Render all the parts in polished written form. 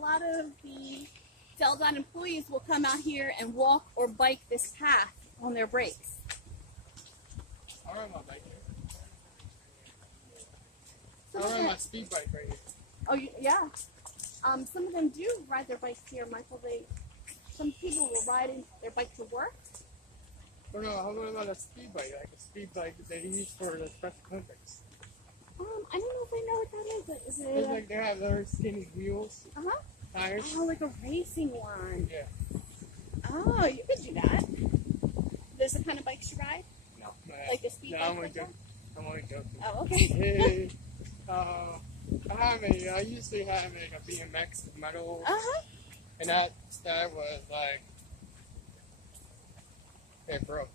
lot of the Celadon employees will come out here and walk or bike this path on their breaks. I ride my bike here. I ride my speed bike right here. Oh, yeah. Some of them do ride their bikes here, Michael. Some people will ride their bike to work. Oh no, how about a speed bike? Like a speed bike that they use for the Special Olympics. I don't know if I know what that is. But is it? It's like they have very skinny wheels, tires. Oh, like a racing one. Yeah. Oh, you could do that. Those the kind of bikes you ride? No. Like the speed no, bike? I'm only joking. I'm only joking. Oh, okay. Hey, I used to have like a BMX metal, and that was like, it broke.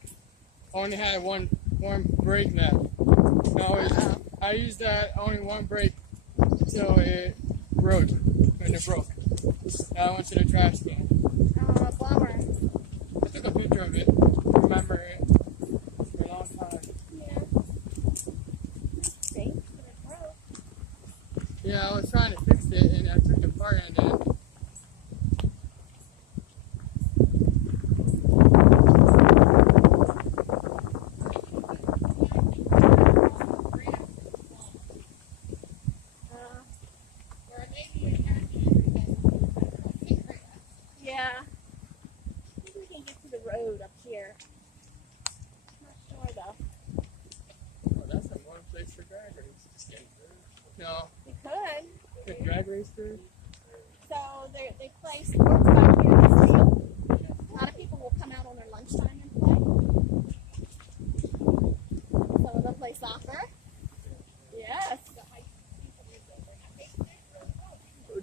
Only had one brake left. I used that only one brake until it broke, and it broke. Now I went to the trash can. Oh, bummer. I took a picture of it. Remember it for a long time. Yeah. Thanks, but it broke. Yeah, I was trying to fix it, and I took it apart, and then yeah. Maybe we can get to the road up here. Not sure though. oh, that's a one place for drag races. No, We could. the drag race through. So they play sports back here in this field. A lot of people will come out on their lunchtime and play. Some of them play soccer. Yes.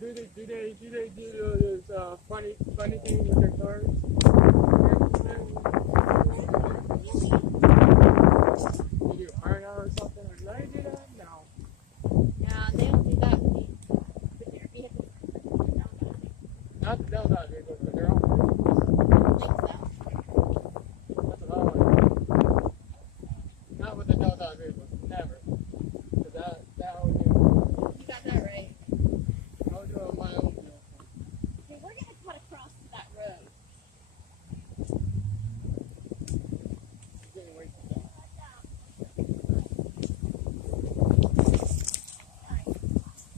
Do they do those funny things with their cars? They do burnout or something? Or do they do that? No. Yeah, they don't do that with their vehicles. Not the Delta vehicles, but their own. I don't think so. That's what I want. Not with the Delta vehicles. Never.